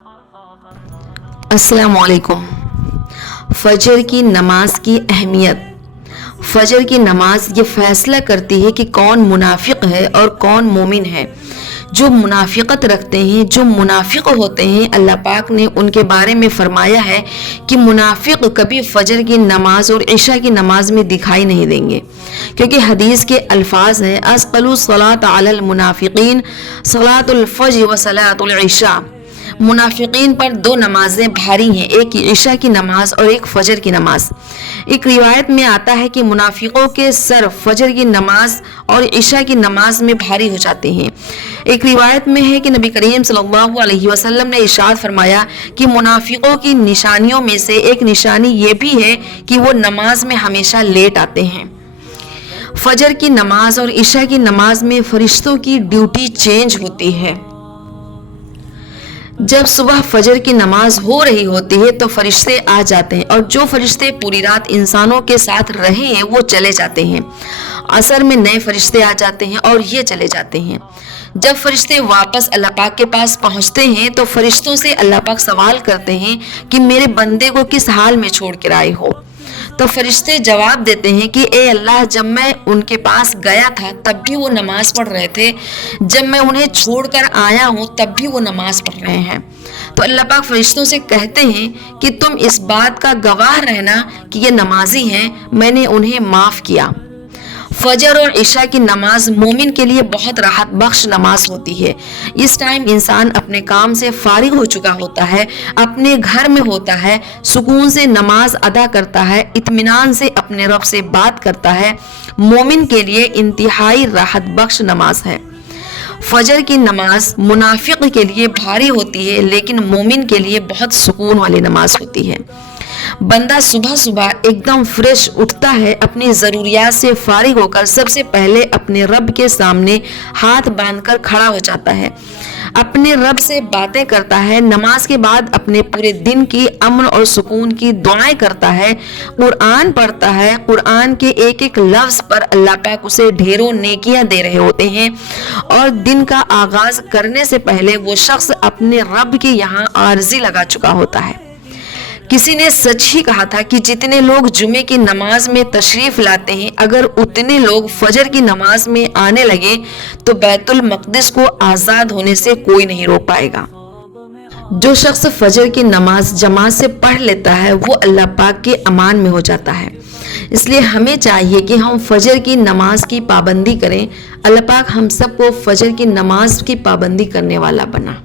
अस्सलामुअलैकुम। फजर की नमाज की अहमियत। फजर की नमाज ये फैसला करती है कि कौन मुनाफिक है और कौन मोमिन है। जो मुनाफिकत रखते हैं, जो मुनाफिक होते हैं, अल्लाह पाक ने उनके बारे में फरमाया है कि मुनाफिक कभी फजर की नमाज और इशा की नमाज में दिखाई नहीं देंगे, क्योंकि हदीस के अल्फाज हैं अस्क़लु सलात अलल मुनाफिकीन सलातुल फज्र व सलातुल इशा। मुनाफिकीन पर दो नमाजें भारी हैं, एक इशा की नमाज और एक फजर की नमाज। एक रिवायत में आता है कि मुनाफिकों के सर फजर की नमाज और इशा की नमाज में भारी हो जाते हैं। एक रिवायत में है कि नबी करीम सल्लल्लाहु अलैहि वसल्लम ने इरशाद फरमाया कि मुनाफिकों की निशानियों में से एक निशानी ये भी है कि वो नमाज में हमेशा लेट आते हैं। फजर की नमाज और इशा की नमाज में फरिश्तों की ड्यूटी चेंज होती है। जब सुबह फजर की नमाज हो रही होती है तो फरिश्ते आ जाते हैं, और जो फरिश्ते पूरी रात इंसानों के साथ रहे हैं वो चले जाते हैं। असर में नए फरिश्ते आ जाते हैं और ये चले जाते हैं। जब फरिश्ते वापस अल्लाह पाक के पास पहुंचते हैं तो फरिश्तों से अल्लाह पाक सवाल करते हैं कि मेरे बंदे को किस हाल में छोड़ कर आए हो। तो फरिश्ते जवाब देते हैं कि ए अल्लाह, जब मैं उनके पास गया था तब भी वो नमाज पढ़ रहे थे, जब मैं उन्हें छोड़कर आया हूँ तब भी वो नमाज पढ़ रहे हैं। तो अल्लाह पाक फरिश्तों से कहते हैं कि तुम इस बात का गवाह रहना कि ये नमाजी हैं, मैंने उन्हें माफ़ किया। फजर और इशा की नमाज मोमिन के लिए बहुत राहत बख्श नमाज होती है। इस टाइम इंसान अपने काम से फारिग हो चुका होता है, अपने घर में होता है, सुकून से नमाज अदा करता है, इत्मीनान से अपने रब से बात करता है। मोमिन के लिए इंतहाई राहत बख्श नमाज है। फजर की नमाज मुनाफिक के लिए भारी होती है, लेकिन मोमिन के लिए बहुत सुकून वाली नमाज होती है। बंदा सुबह सुबह एकदम फ्रेश उठता है, अपनी ज़रूरियात से फारिग होकर सबसे पहले अपने रब के सामने हाथ बांधकर खड़ा हो जाता है, अपने रब से बातें करता है। नमाज के बाद अपने पूरे दिन की अमन और सुकून की दुआएं करता है, कुरान पढ़ता है। कुरान के एक एक लफ्ज़ पर अल्लाह पाक उसे ढेरों नेकियां दे रहे होते हैं, और दिन का आगाज़ करने से पहले वो शख्स अपने रब के यहाँ आरज़ी लगा चुका होता है। किसी ने सच ही कहा था कि जितने लोग जुमे की नमाज में तशरीफ लाते हैं, अगर उतने लोग फजर की नमाज में आने लगे तो बैतुल मक़दिस को आज़ाद होने से कोई नहीं रोक पाएगा। जो शख्स फजर की नमाज जमात से पढ़ लेता है वो अल्लाह पाक के अमान में हो जाता है। इसलिए हमें चाहिए कि हम फजर की नमाज की पाबंदी करें। अल्लाह पाक हम सबको फजर की नमाज की पाबंदी करने वाला बना।